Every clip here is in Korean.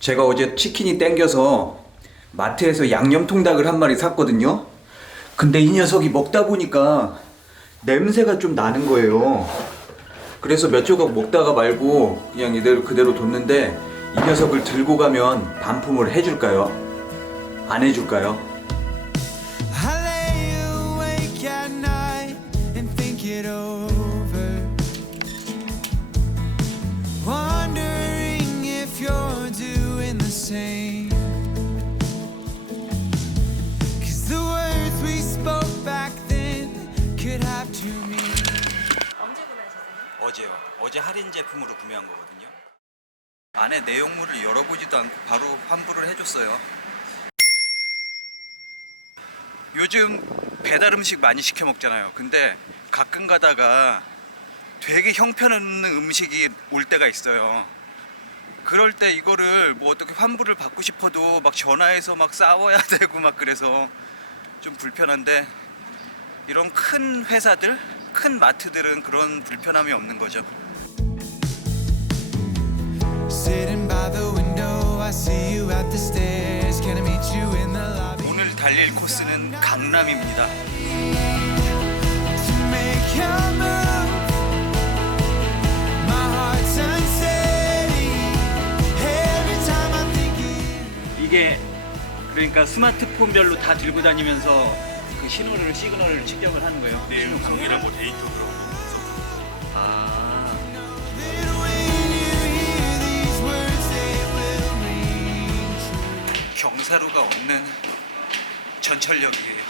제가 어제 치킨이 땡겨서 마트에서 양념통닭을 한 마리 샀거든요. 근데 이 녀석이 먹다 보니까 냄새가 좀 나는 거예요. 그래서 몇 조각 먹다가 말고 그냥 이대로 그대로 뒀는데, 이 녀석을 들고 가면 반품을 해줄까요? 안 해줄까요? I lay awake at night and think it over, wondering if you're doing the same. 'Cause the words we spoke back then could have to mean. 언제 구매하셨어요? 어제요. 어제 할인 제품으로 구매한 거거든요. 안에 내용물을 열어보지도 않고 바로 환불을 해줬어요. 요즘 배달 음식 많이 시켜 먹잖아요. 근데 가끔 가다가 되게 형편없는 음식이 올 때가 있어요. 그럴 때 이거를 뭐 어떻게 환불을 받고 싶어도 막 전화해서 막 싸워야 되고 막 그래서 좀 불편한데, 이런 큰 회사들, 큰 마트들은 그런 불편함이 없는 거죠. Sitting by the window, I see you at the stairs. Can I meet you in the lobby? 오늘 달릴 코스는 강남입니다. To make your move, my heart's unsteady. Every time I'm thinking. 이게 그러니까 스마트폰별로 다 들고 다니면서 그 시그널을 측정을 하는 거예요. 내일 강의랑 뭐 데이터 그런 거. 아. That when you hear these words, they will ring true. 경사로가 없는 전철역이에요.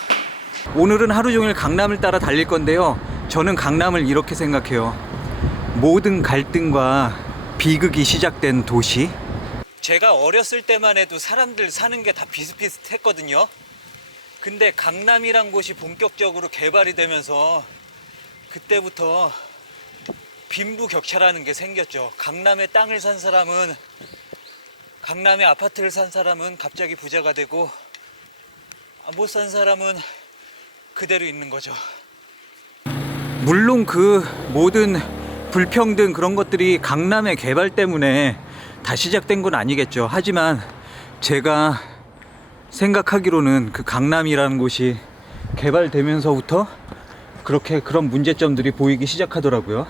오늘은 하루 종일 강남을 따라 달릴 건데요. 저는 강남을 이렇게 생각해요. 모든 갈등과 비극이 시작된 도시. 제가 어렸을 때만 해도 사람들 사는 게 다 비슷비슷했거든요. 근데 강남이란 곳이 본격적으로 개발이 되면서 그때부터 빈부격차라는 게 생겼죠. 강남에 땅을 산 사람은, 강남에 아파트를 산 사람은 갑자기 부자가 되고, 못 산 사람은 그대로 있는 거죠. 물론 그 모든 불평등 그런 것들이 강남의 개발 때문에 다 시작된 건 아니겠죠. 하지만 제가 생각하기로는 그 강남이라는 곳이 개발되면서부터 그렇게 그런 문제점들이 보이기 시작하더라고요.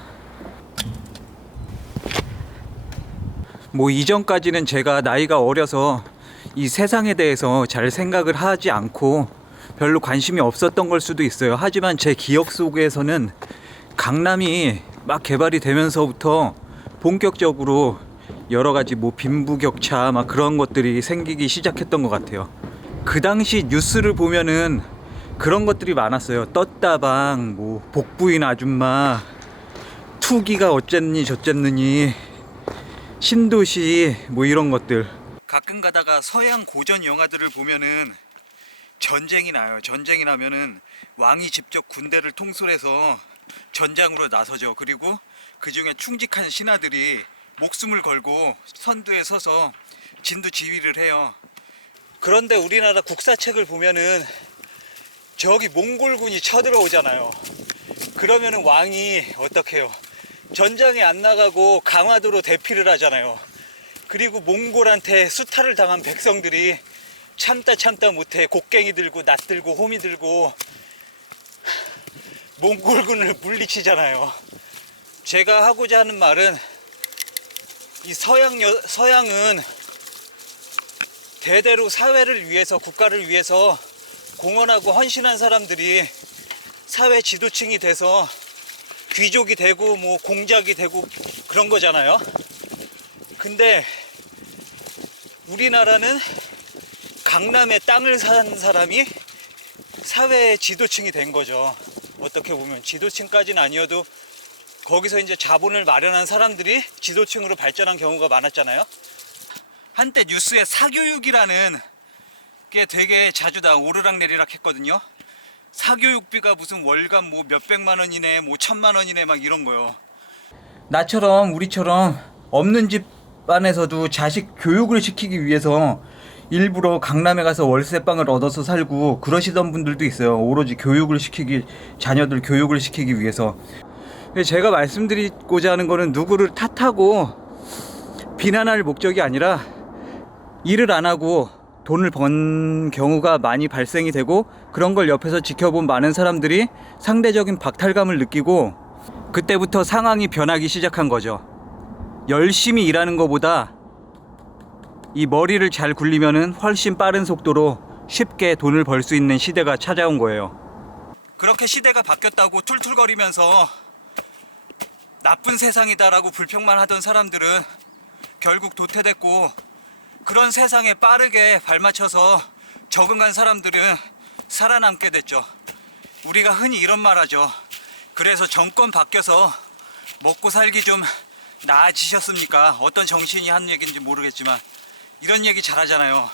뭐 이전까지는 제가 나이가 어려서 이 세상에 대해서 잘 생각을 하지 않고 별로 관심이 없었던 걸 수도 있어요. 하지만 제 기억 속에서는 강남이 막 개발이 되면서부터 본격적으로 여러 가지 뭐 빈부격차 막 그런 것들이 생기기 시작했던 것 같아요. 그 당시 뉴스를 보면은 그런 것들이 많았어요. 떴다방, 뭐 복부인 아줌마, 투기가 어쨌니 저쨌느니, 신도시 뭐 이런 것들. 가끔 가다가 서양 고전 영화들을 보면은 전쟁이 나요. 전쟁이 나면은 왕이 직접 군대를 통솔해서 전장으로 나서죠. 그리고 그 중에 충직한 신하들이 목숨을 걸고 선두에 서서 진두지휘를 해요. 그런데 우리나라 국사책을 보면은 저기 몽골군이 쳐들어오잖아요. 그러면은 왕이 어떻게 해요? 전장에 안 나가고 강화도로 대피를 하잖아요. 그리고 몽골한테 수탈을 당한 백성들이 참다 못해 곡괭이 들고 낫 들고 호미 들고 몽골군을 물리치잖아요. 제가 하고자 하는 말은, 이 서양은 대대로 사회를 위해서, 국가를 위해서 공헌하고 헌신한 사람들이 사회 지도층이 돼서 귀족이 되고 뭐 공작이 되고 그런 거잖아요. 근데 우리나라는 강남에 땅을 산 사람이 사회 지도층이 된 거죠. 어떻게 보면 지도층까지는 아니어도 거기서 이제 자본을 마련한 사람들이 지도층으로 발전한 경우가 많았잖아요. 한때 뉴스에 사교육이라는 게 되게 자주 다 오르락내리락 했거든요. 사교육비가 무슨 월간 뭐 몇백만 원 이내, 뭐 1,000만 원 이내 막 이런 거요. 나처럼 우리처럼 없는 집안에서도 자식 교육을 시키기 위해서 일부러 강남에 가서 월세방을 얻어서 살고 그러시던 분들도 있어요. 오로지 자녀들 교육을 시키기 위해서. 제가 말씀드리고자 하는 거는 누구를 탓하고 비난할 목적이 아니라 일을 안 하고 돈을 번 경우가 많이 발생이 되고, 그런 걸 옆에서 지켜본 많은 사람들이 상대적인 박탈감을 느끼고, 그때부터 상황이 변하기 시작한 거죠. 열심히 일하는 것보다 이 머리를 잘 굴리면은 훨씬 빠른 속도로 쉽게 돈을 벌 수 있는 시대가 찾아온 거예요. 그렇게 시대가 바뀌었다고 툴툴거리면서 나쁜 세상이다라고 불평만 하던 사람들은 결국 도태됐고, 그런 세상에 빠르게 발맞춰서 적응한 사람들은 살아남게 됐죠. 우리가 흔히 이런 말 하죠. 그래서 정권 바뀌어서 먹고 살기 좀 나아지셨습니까? 어떤 정치인이 한 얘기인지 모르겠지만 이런 얘기 잘 하잖아요.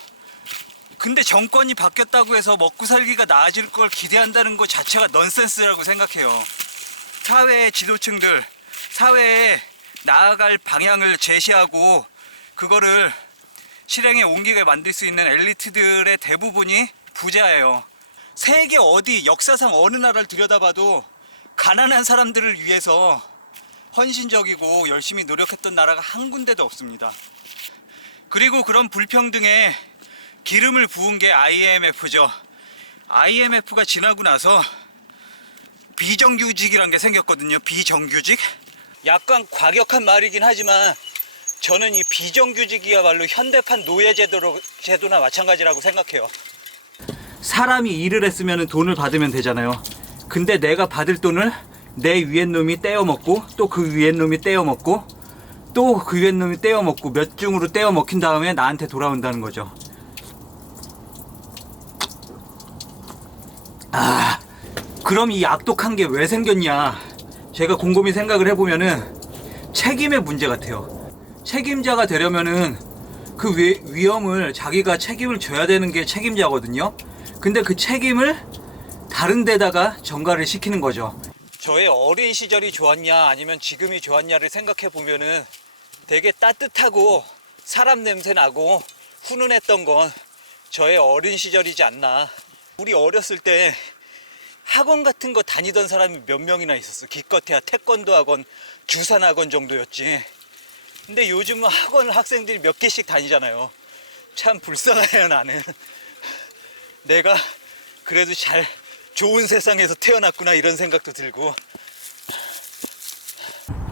근데 정권이 바뀌었다고 해서 먹고 살기가 나아질 걸 기대한다는 것 자체가 넌센스라고 생각해요. 사회의 지도층들, 사회에 나아갈 방향을 제시하고 그거를 실행에 옮기게 만들 수 있는 엘리트들의 대부분이 부자예요. 세계 어디, 역사상 어느 나라를 들여다봐도 가난한 사람들을 위해서 헌신적이고 열심히 노력했던 나라가 한 군데도 없습니다. 그리고 그런 불평등에 기름을 부은 게 IMF죠. IMF가 지나고 나서 비정규직이란 게 생겼거든요. 비정규직? 약간 과격한 말이긴 하지만 저는 이 비정규직이야말로 현대판 노예제도나 마찬가지라고 생각해요. 사람이 일을 했으면 돈을 받으면 되잖아요. 근데 내가 받을 돈을 내 위에 놈이 떼어먹고, 또 그 위에 놈이 떼어먹고, 또 그 위에 놈이 떼어먹고, 몇 중으로 떼어먹힌 다음에 나한테 돌아온다는 거죠. 그럼 이 악독한 게 왜 생겼냐? 제가 곰곰이 생각을 해보면은 책임의 문제 같아요. 책임자가 되려면은 그 위험을 자기가 책임을 져야 되는 게 책임자거든요. 근데 그 책임을 다른 데다가 전가를 시키는 거죠. 저의 어린 시절이 좋았냐 아니면 지금이 좋았냐를 생각해 보면은 되게 따뜻하고 사람 냄새 나고 훈훈했던 건 저의 어린 시절이지 않나. 우리 어렸을 때 학원 같은 거 다니던 사람이 몇 명이나 있었어. 기껏해야 태권도 학원, 주산 학원 정도였지. 근데 요즘은 학원 학생들이 몇 개씩 다니잖아요. 참 불쌍해요, 나는. 내가 그래도 잘 좋은 세상에서 태어났구나 이런 생각도 들고.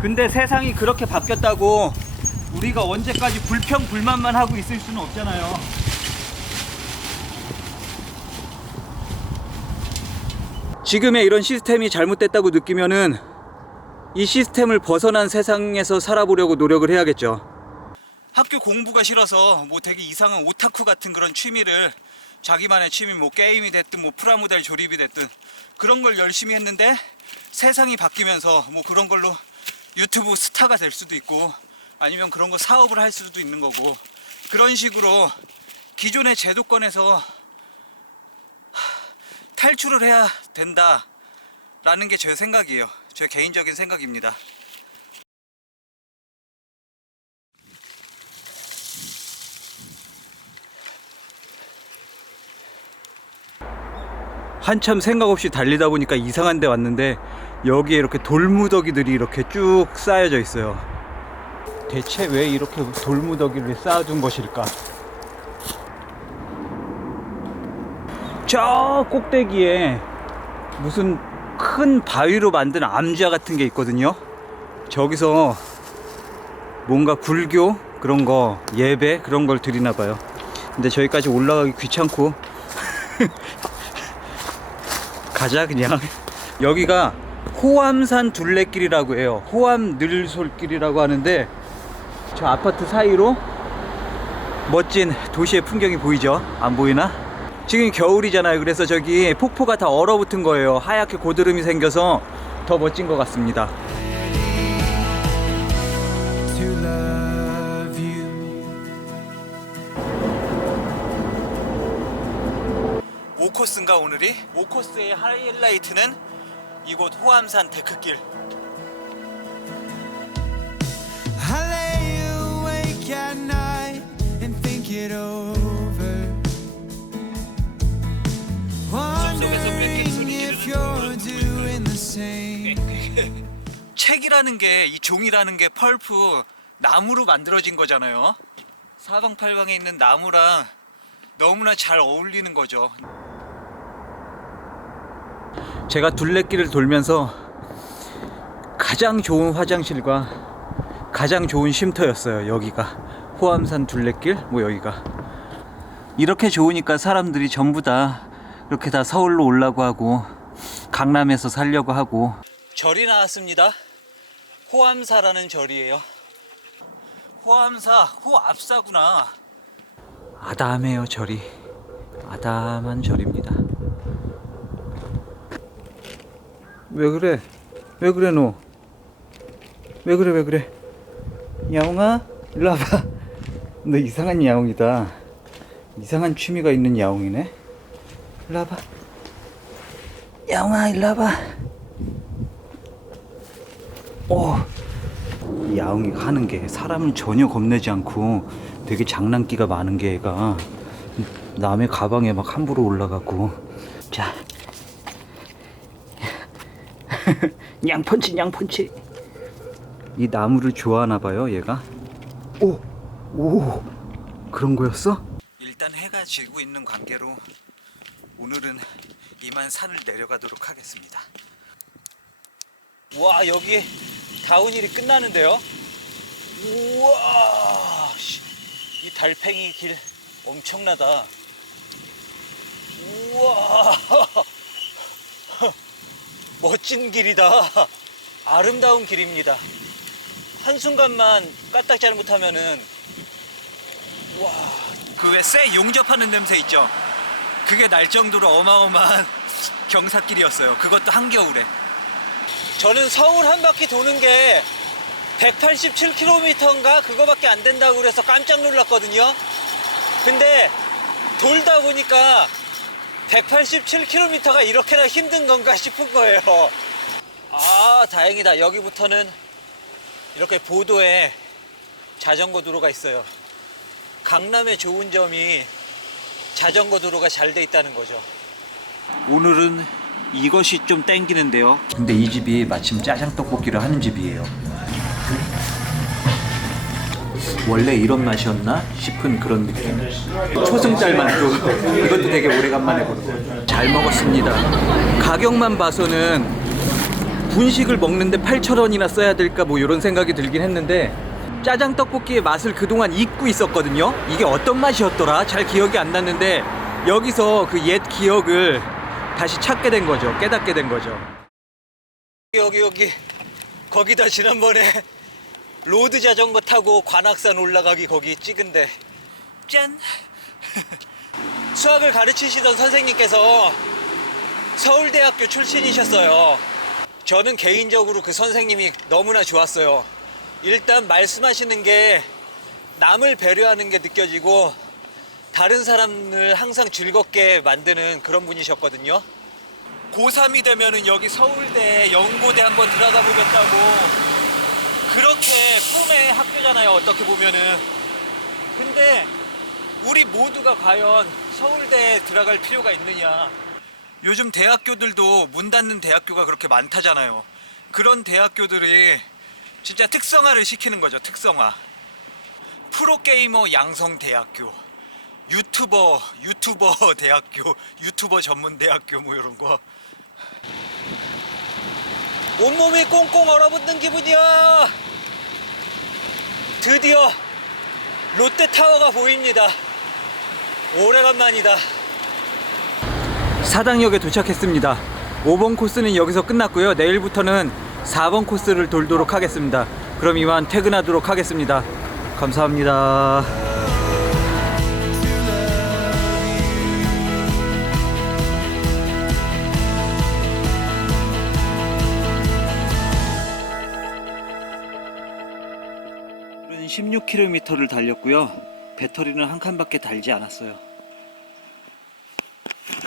근데 세상이 그렇게 바뀌었다고 우리가 언제까지 불평불만만 하고 있을 수는 없잖아요. 지금의 이런 시스템이 잘못됐다고 느끼면은 이 시스템을 벗어난 세상에서 살아보려고 노력을 해야겠죠. 학교 공부가 싫어서 뭐 되게 이상한 오타쿠 같은 그런 취미를, 자기만의 취미, 뭐 게임이 됐든 뭐 프라모델 조립이 됐든 그런 걸 열심히 했는데 세상이 바뀌면서 뭐 그런 걸로 유튜브 스타가 될 수도 있고 아니면 그런 거 사업을 할 수도 있는 거고, 그런 식으로 기존의 제도권에서 탈출을 해야 된다라는 게 제 생각이에요. 제 개인적인 생각입니다. 한참 생각 없이 달리다 보니까 이상한 데 왔는데 여기에 이렇게 돌무더기들이 이렇게 쭉 쌓여져 있어요. 대체 왜 이렇게 돌무더기를 쌓아둔 것일까? 저 꼭대기에 무슨 큰 바위로 만든 암자 같은 게 있거든요. 저기서 뭔가 불교 그런 거, 예배 그런 걸 드리나 봐요. 근데 저기까지 올라가기 귀찮고 가자 그냥. 여기가 호암산 둘레길이라고 해요. 호암 늘솔길이라고 하는데 저 아파트 사이로 멋진 도시의 풍경이 보이죠? 안 보이나? 지금 겨울이잖아요. 그래서 저기 폭포가 다 얼어붙은 거예요. 하얗게 고드름이 생겨서 더 멋진 것 같습니다. to love you. 오코스인가 오늘이? 오코스의 하이라이트는 이곳 호암산 데크길. I lay awake at night and think it over. Wondering if you're doing the same. 책이라는 게, 이 종이라는 게 펄프, 나무로 만들어진 거잖아요. 사방팔방에 있는 나무랑 너무나 잘 어울리는 거죠. 제가 둘레길을 돌면서 가장 좋은 화장실과 가장 좋은 쉼터였어요. 여기가 호암산 둘레길, 뭐 여기가 이렇게 좋으니까 사람들이 전부 다 이렇게 다 서울로 오려고 하고 강남에서 살려고 하고. 절이 나왔습니다. 호암사라는 절이에요. 호암사, 호압사구나. 아담해요, 절이. 아담한 절입니다. 왜 그래? 왜 그래 너? 왜 그래 왜 그래? 야옹아? 일로 와봐. 너 이상한 야옹이다. 이상한 취미가 있는 야옹이네. 일로 와봐. 야옹아 일로 와봐. 오, 이 야옹이가 하는 게 사람은 전혀 겁내지 않고 되게 장난기가 많은 게 얘가 남의 가방에 막 함부로 올라가고. 자 양펀치 양펀치. 이 나무를 좋아하나 봐요 얘가. 오 그런 거였어? 일단 해가 지고 있는 관계로 오늘은 이만 산을 내려가도록 하겠습니다. 와 여기 다운힐이 끝나는데요. 우와 이 달팽이 길 엄청나다. 우와 멋진 길이다. 아름다운 길입니다. 한순간만 까딱 잘못하면은 와 그 왜 쇠 용접하는 냄새 있죠? 그게 날 정도로 어마어마한 경사길이었어요. 그것도 한겨울에. 저는 서울 한 바퀴 도는 게 187km인가 그거밖에 안 된다고 그래서 깜짝 놀랐거든요. 근데 돌다 보니까 187km가 이렇게나 힘든 건가 싶은 거예요. 아 다행이다. 여기부터는 이렇게 보도에 자전거 도로가 있어요. 강남의 좋은 점이 자전거 도로가 잘 돼 있다는 거죠. 오늘은 이것이 좀 땡기는데요. 근데 이 집이 마침 짜장 떡볶이를 하는 집이에요. 원래 이런 맛이었나 싶은 그런 느낌. 초승달 만두 이것도 되게 오래간만에 보는 거예요. 잘 먹었습니다. 가격만 봐서는 분식을 먹는데 8,000원이나 써야 될까 뭐 이런 생각이 들긴 했는데 짜장 떡볶이의 맛을 그동안 잊고 있었거든요. 이게 어떤 맛이었더라 잘 기억이 안 났는데 여기서 그 옛 기억을 다시 찾게 된 거죠. 깨닫게 된 거죠. 여기 거기다 지난번에 로드 자전거 타고 관악산 올라가기 거기 찍은데 짠. 수학을 가르치시던 선생님께서 서울대학교 출신이셨어요. 저는 개인적으로 그 선생님이 너무나 좋았어요. 일단 말씀하시는 게 남을 배려하는 게 느껴지고 다른 사람을 항상 즐겁게 만드는 그런 분이셨거든요. 고3이 되면은 여기 서울대 연고대 한번 들어가 보겠다고 그렇게 꿈의 학교잖아요, 어떻게 보면은. 근데 우리 모두가 과연 서울대에 들어갈 필요가 있느냐. 요즘 대학교들도 문 닫는 대학교가 그렇게 많다잖아요. 그런 대학교들이 진짜 특성화를 시키는 거죠. 특성화. 프로게이머 양성대학교, 유튜버 대학교, 유튜버 전문대학교 뭐 이런 거. 온몸이 꽁꽁 얼어붙는 기분이야. 드디어 롯데타워가 보입니다. 오래간만이다. 사당역에 도착했습니다. 5번 코스는 여기서 끝났고요. 내일부터는 4번 코스를 돌도록 하겠습니다. 그럼 이만 퇴근하도록 하겠습니다. 감사합니다. 오늘은 16km를 달렸고요. 배터리는 한 칸밖에 달지 않았어요.